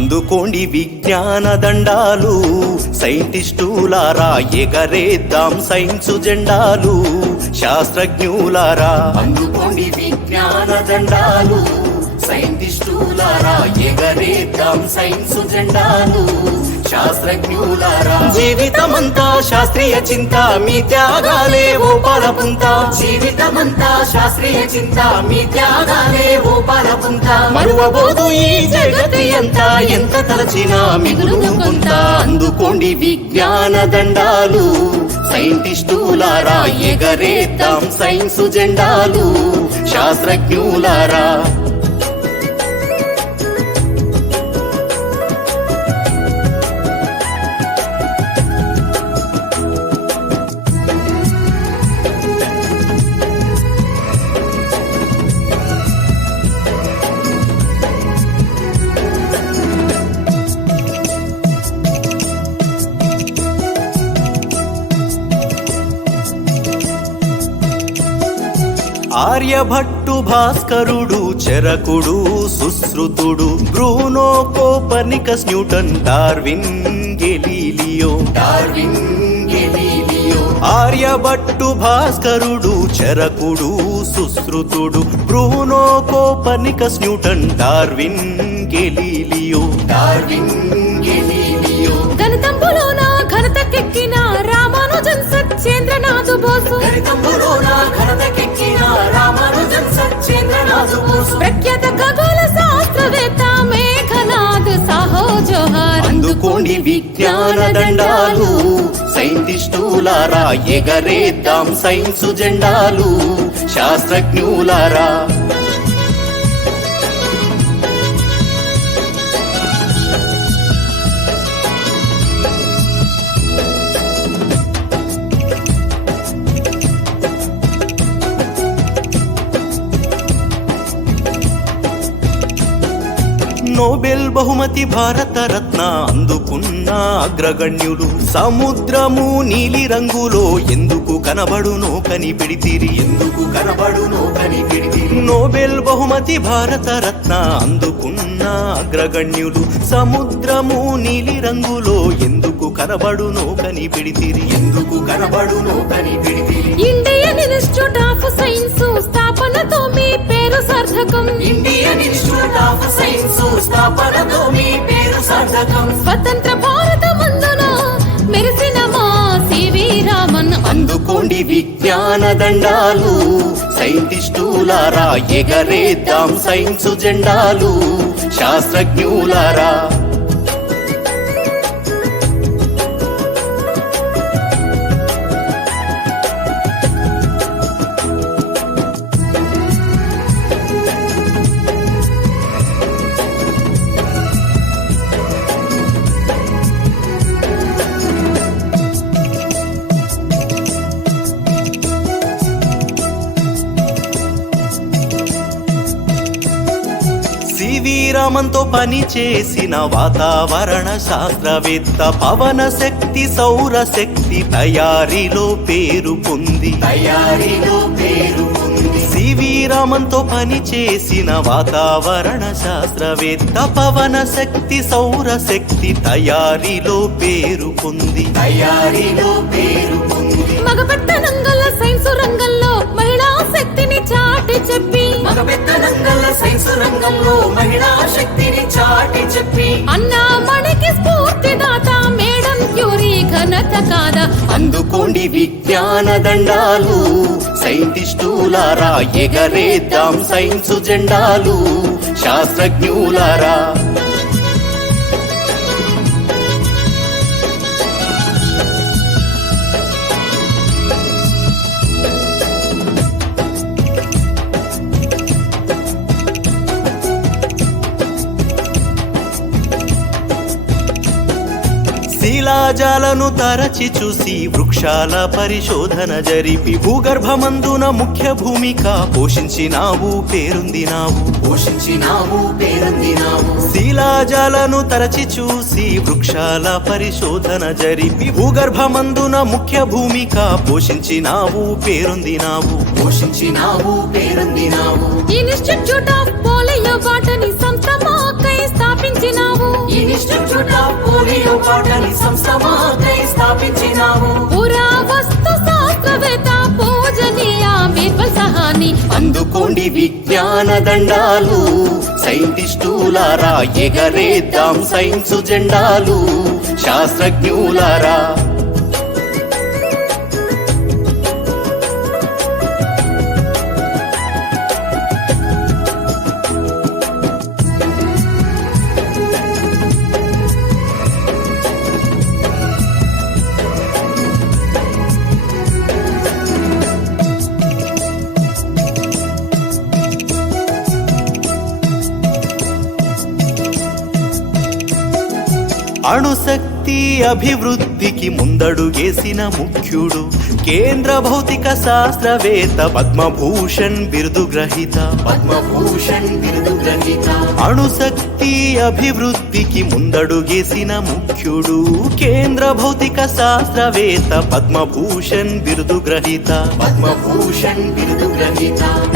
అందుకోండి విజ్ఞాన దండాలు, సైంటిస్టులారా ఎగరేద్దాం సైన్సు జెండాలు. శాస్త్రజ్ఞులారా అందుకోండి విజ్ఞాన దండాలు, సైంటిస్టులారా ఎగరేద్దాం సైన్సు జెండాలు. శాస్త్రజ్ఞులారా జీవితమంతా శాస్త్రీయ చింత, మీ త్యాగాలే ఓ పాలపుంత. జీవితమంతా శాస్త్రీయ చింత, మీ త్యాగాలే ఓ పాలపుంత. మరువబోదు ఈ జగతి అంతా, ఎంత తలచినా మిగులును కొంత. అందుకోండి విజ్ఞాన దండాలు, సైంటిస్టులారా ఎగరేద్దాం సైన్సు జెండాలు. శాస్త్రజ్ఞులారా ఆర్యభట్టు, భాస్కరుడు, చరకుడు, సుశ్రుతుడు, Bruno, Copernicus, Newton, Darwin, Galileo. Aryabhata, భాస్కరుడు, చరకుడు, సుశ్రుతుడు, Bruno, Copernicus, Newton, Darwin, Galileo. గణితంబులోన ఘనతకెక్కిన రామానుజన్, సత్యేంద్రనాథ్ బోసు. ప్రఖ్యాత ఖగోళ శాస్త్రవేత్త మేఘనాథ్ సాహో జోహార్. అందుకోండి విజ్ఞాన దండాలు, సైంటిస్టులారా ఎగరేద్దాం సైన్సు జెండాలు. శాస్త్రజ్ఞులారా నోబెల్ బహుమతి, భారత రత్న అందుకున్న అగ్రగణ్యులు. సముద్రము నీలి రంగులో ఎందుకు కనబడునో కనిపెడితిరి, నోబెల్ బహుమతి, భారత రత్న అందుకున్న అగ్రగణ్యులు. సముద్రము నీలి రంగులో ఎందుకు కనబడునో కనిపెడితిరి, ఇండియన్ ఇన్స్టిట్యూట్ ఆఫ్ సైన్స్ స్థాపనతో మీ పేరు సార్థకం. స్వతంత్ర భారత మందున మెరిసిన మా సివి రామన్. అందుకోండి విజ్ఞాన దండాలు, సైంటిస్టులారా ఎగరేద్దాం సైన్సు జెండాలు. శాస్త్రజ్ఞులారా సివి రామన్తో పని చేసిన వాతావరణ శాస్త్రవేత్త, పవన శక్తి, సౌర శక్తి తయారీలో పేరు పొంది. సివి రామన్తో పని చేసిన వాతావరణ శాస్త్రవేత్త, పవన శక్తి, సౌర శక్తి తయారీలో పేరు పొంది. మగపెత్తనంగల సైన్సు రంగంలో మహిళా శక్తిని చాటి చెప్పి అన్నామణికి స్ఫూర్తిదాత మేడం క్యూరీ ఘనత కాదా. అందుకోండి విజ్ఞాన దండాలు, సైంటిస్టులారా ఎగరేద్దాం సైన్సు జెండాలు. శాస్త్రజ్ఞులారా శిలాజాలను తరచి చూసి వృక్షాల పరిశోధన జరిపి, భూగర్భమందున ముఖ్య భూమిక పోషించినావు, పేరొందినావు. శిలాజాలను తరచి చూసి వృక్షాల పరిశోధన జరిపి, భూగర్భమందున ముఖ్య భూమిక పోషించినావు, పేరొందినావు. ఇన్స్టిట్యూట్ ఆఫ్ పోలియో బాటనీ సంస్థ మాకై స్థాపించినావు. పాటని సంస్థ మాకై స్థాపించినావు. పురావస్తు శాస్త్రవేత్త పూజనీయ బీర్బల్ సహాని. అందుకోండి విజ్ఞాన దండాలు సైంటిస్టులారా, ఎగరేద్దాం సైన్స్ జెండాలు శాస్త్రజ్ఞులారా. అణుశక్తి అభివృద్ధికి ముందడుగేసిన ముఖ్యుడు కేంద్ర భౌతిక శాస్త్రవేత్త పద్మభూషణ్ బిరుదు గ్రహీత. అణుశక్తి అభివృద్ధికి ముందడుగేసిన ముఖ్యుడు కేంద్ర భౌతిక శాస్త్రవేత్త పద్మభూషణ్ బిరుదు గ్రహీత.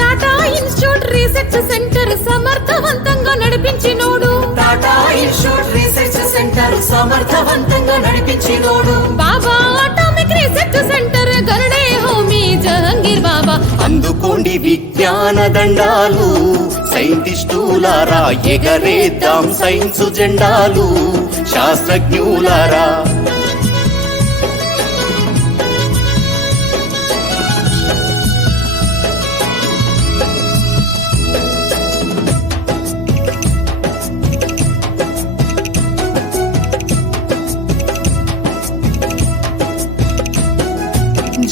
టాటా ఇన్స్టిట్యూట్ రీసెర్చ్ సెంటర్ సమర్థవంతంగా నడిపించినోడు. బాబా అటామిక్ రీసెర్చ్ సెంటర్ గరుడే హోమీ జహంగీర్ బాబా. అందుకోండి విజ్ఞాన దండాలు సైంటిస్టులారా, ఎగరేద్దాం సైన్స్ జెండాలు శాస్త్రజ్ఞులారా.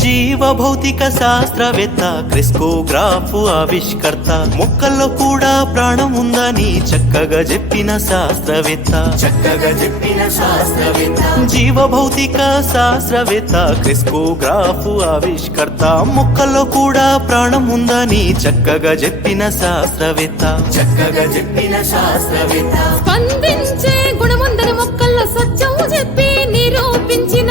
జీవ భౌతిక శాస్త్రవేత్త క్రిస్కోగ్రాఫ్ ఆవిష్కర్త. మొక్కల్లో కూడా ప్రాణం ఉందని చక్కగా చెప్పిన శాస్త్రవేత్త. జీవ భౌతిక శాస్త్రవేత్త క్రిస్కోగ్రాఫ్ ఆవిష్కర్త. మొక్కల్లో కూడా ప్రాణం ఉందని చక్కగా చెప్పిన శాస్త్రవేత్త. స్పందించే గుణముందని మొక్కల్లో సత్యం చెప్పి నిరూపించిన.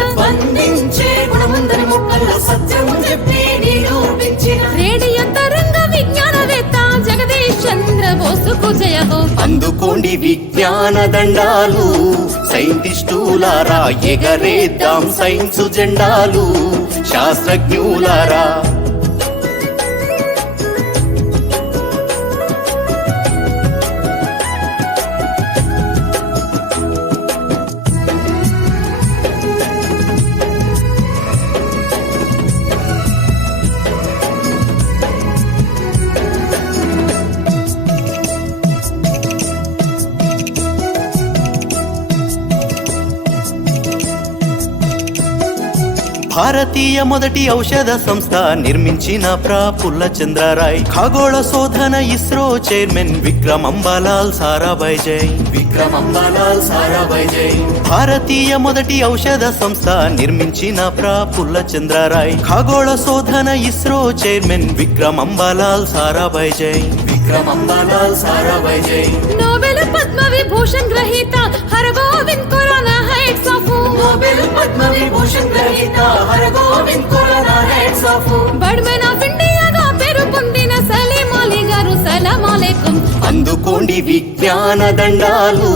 రేడియో తరంగ విజ్ఞానవేత్త జగదీష్ చంద్ర బోసుకు జయ హో. అందుకోండి విజ్ఞాన దండాలు సైంటిస్టులారా, ఎగరేద్దాం సైన్స్ జెండాలు శాస్త్రజ్ఞులారా. భారతీయ మొదటి ఔషధ సంస్థ నిర్మించిన ప్రఫుల్ల చంద్రరాయ్. ఖగోళ శోధన ఇస్రో చైర్మన్ విక్రమ్ అంబాలాల్ సారాభాయ్ జై. భారతీయ మొదటి ఔషధ సంస్థ నిర్మించిన ప్రఫుల్ల చంద్రరాయ్. ఖగోళ శోధన ఇస్రో చైర్మన్ విక్రమ్ అంబాలాల్ సారాభాయ్ జై. నోబెల్ పద్మ విభూషణ్ గ్రహీత Hargovind Khurana heads of. బడ్మెన్ of ఇండియాగా పేరు పొందిన సలీం అలీ గారు సలాం అలైకుం. అందుకోండి విజ్ఞాన దండాలు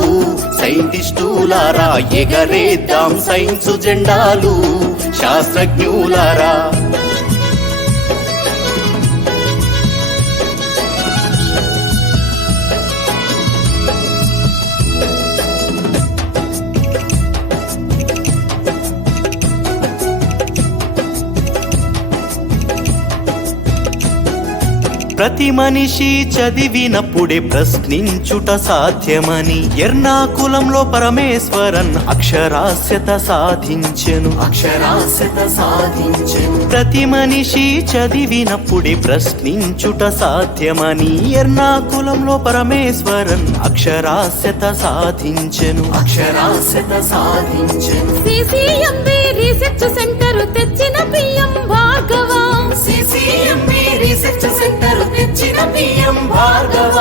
సైంటిస్టులారా, ఎగరేద్దాం సైన్స్ జెండాలు శాస్త్రజ్ఞులారా. ప్రతి మనిషి చదివినప్పుడే ప్రశ్నించుట సాధ్యమని ఎర్నాకులంలో పరమేశ్వరన్ అక్షరాస్యత సాధించెను. ప్రతి మనిషి చదివినప్పుడే ప్రశ్నించుట సాధ్యమని ఎర్నాకులంలో పరమేశ్వరన్ అక్షరాస్యత సాధించెను. సిసిఎంబి రీసెర్చ్ సెంటర్ తెచ్చిన పిఎం భార్గవ.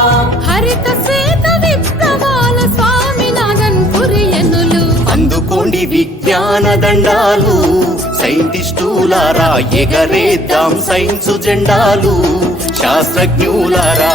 హరిత శ్వేత విప్లవాల స్వామినాథన్ కురియనులు. అందుకోండి విజ్ఞాన దండాలు సైంటిస్టులారా, ఎగరేద్దాం సైన్స్ జెండాలు శాస్త్రజ్ఞులారా.